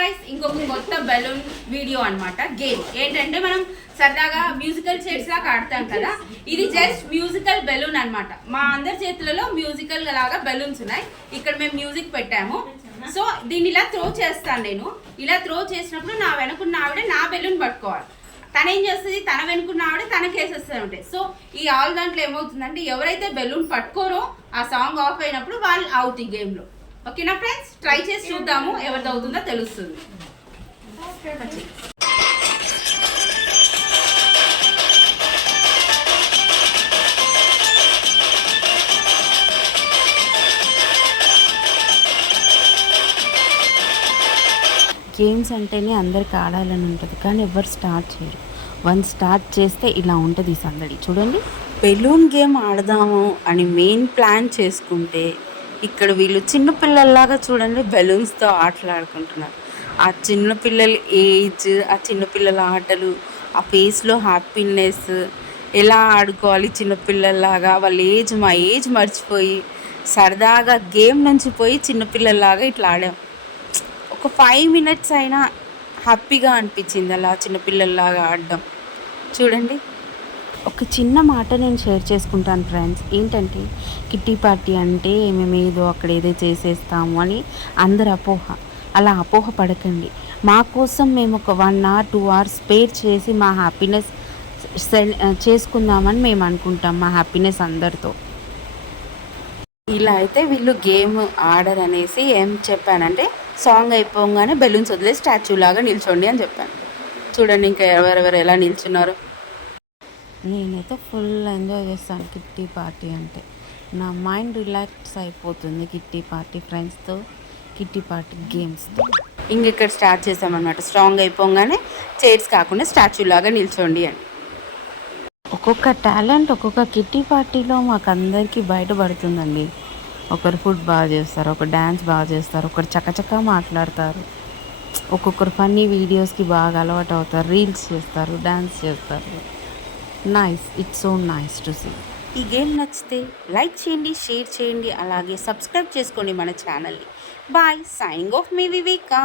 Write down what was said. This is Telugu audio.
గైస్, ఇంకొక కొత్త బెలూన్ వీడియో అన్నమాట. గేమ్ ఏంటంటే మనం సరదాగా మ్యూజికల్ చైర్స్ లాగా ఆడతాం కదా, ఇది జస్ట్ మ్యూజికల్ బెలూన్ అన్నమాట. మా అందరి చేతులలో మ్యూజికల్ లాగా బెలూన్స్ ఉన్నాయి. ఇక్కడ మేము మ్యూజిక్ పెట్టాము. సో దీన్ని ఇలా త్రో చేస్తాను. నేను ఇలా త్రో చేసినప్పుడు నా వెనుకున్న ఆవిడ నా బెలూన్ పట్టుకోవాలి. తనేం చేస్తుంది, తన వెనుకున్న ఆవిడ తనకేసేస్తుంది ఉంటాయి. సో ఈ ఆల్ దాంట్లో ఏమవుతుందంటే ఎవరైతే బెలూన్ పట్టుకోరో ఆ సాంగ్ ఆఫ్ అయినప్పుడు వాళ్ళు అవుట్ ఈ గేమ్లో. ఓకేనా ఫ్రెండ్స్, ట్రై చేసి చూద్దాము, ఎవరిది అవుతుందో తెలుస్తుంది. గేమ్స్ అంటేనే అందరికి ఆడాలని ఉంటుంది, కానీ ఎవరు స్టార్ట్ చేయరు. వన్ స్టార్ట్ చేస్తే ఇలా ఉంటుంది సందడి. చూడండి, బెలూన్ గేమ్ ఆడదాము అని మెయిన్ ప్లాన్ చేసుకుంటే ఇక్కడ వీళ్ళు చిన్నపిల్లల్లాగా చూడండి బెలూన్స్తో ఆటలాడుకుంటున్నారు. ఆ చిన్నపిల్లల ఏజ్, ఆ చిన్నపిల్లల ఆటలు, ఆ ఫేస్లో హ్యాపీనెస్, ఎలా ఆడుకోవాలి చిన్నపిల్లల్లాగా, వాళ్ళ ఏజ్ మా ఏజ్ మర్చిపోయి సరదాగా గేమ్ నుంచి పోయి చిన్నపిల్లల్లాగా ఇట్లా ఆడాం. ఒక 5 minutes అయినా హ్యాపీగా అనిపించింది అలా చిన్నపిల్లల్లాగా ఆడడం. చూడండి, ఒక చిన్న మాట నేను షేర్ చేసుకుంటాను ఫ్రెండ్స్. ఏంటంటే కిట్టి పార్టీ అంటే మేము ఏదో అక్కడ ఏదో చేసేస్తాము అని అందరు అపోహ. అలా అపోహ పడకండి. మా కోసం మేము ఒక 1 hour 2 hours స్పేర్ చేసి మా హ్యాపీనెస్ చేసుకుందామని మేము అనుకుంటాం, మా హ్యాపీనెస్ అందరితో. ఇలా అయితే వీళ్ళు గేమ్ ఆర్డర్ అనేసి ఏం చెప్పానంటే, సాంగ్ అయిపోగానే బెలూన్స్ వదిలే స్టాచ్యూ లాగా నిల్చోండి అని చెప్పాను. చూడండి ఇంకా ఎవరెవరు ఎలా నిల్చున్నారు. నేనైతే ఫుల్ ఎంజాయ్ చేస్తాను కిట్టి పార్టీ అంటే. నా మైండ్ రిలాక్స్ అయిపోతుంది కిట్టి పార్టీ ఫ్రెండ్స్తో, కిట్టి పార్టీ గేమ్స్తో. ఇక్కడ స్టార్ట్ చేసామన్నమాట. సాంగ్ అయిపోగానే చైర్స్ కాకుండా స్టాచ్యూ లాగా నిల్చోండి అని. ఒక్కొక్క టాలెంట్ ఒక్కొక్క కిట్టి పార్టీలో మాకు అందరికీ బయటపడుతుందండి. ఒకరు ఫుడ్ బాగా చేస్తారు, ఒకరు డ్యాన్స్ బాగా చేస్తారు, ఒకరు చకచకా మాట్లాడతారు, ఒక్కొక్కరు ఫన్నీ వీడియోస్కి బాగా అలవాటు అవుతారు, రీల్స్ చేస్తారు, డ్యాన్స్ చేస్తారు. Nice, it's so nice to see. ఈ గేమ్ నచ్చితే లైక్ చేయండి, షేర్ చేయండి, అలాగే సబ్స్క్రైబ్ చేసుకోండి మన ఛానల్ని. బాయ్, సైనింగ్ ఆఫ్ మీ వివేకా.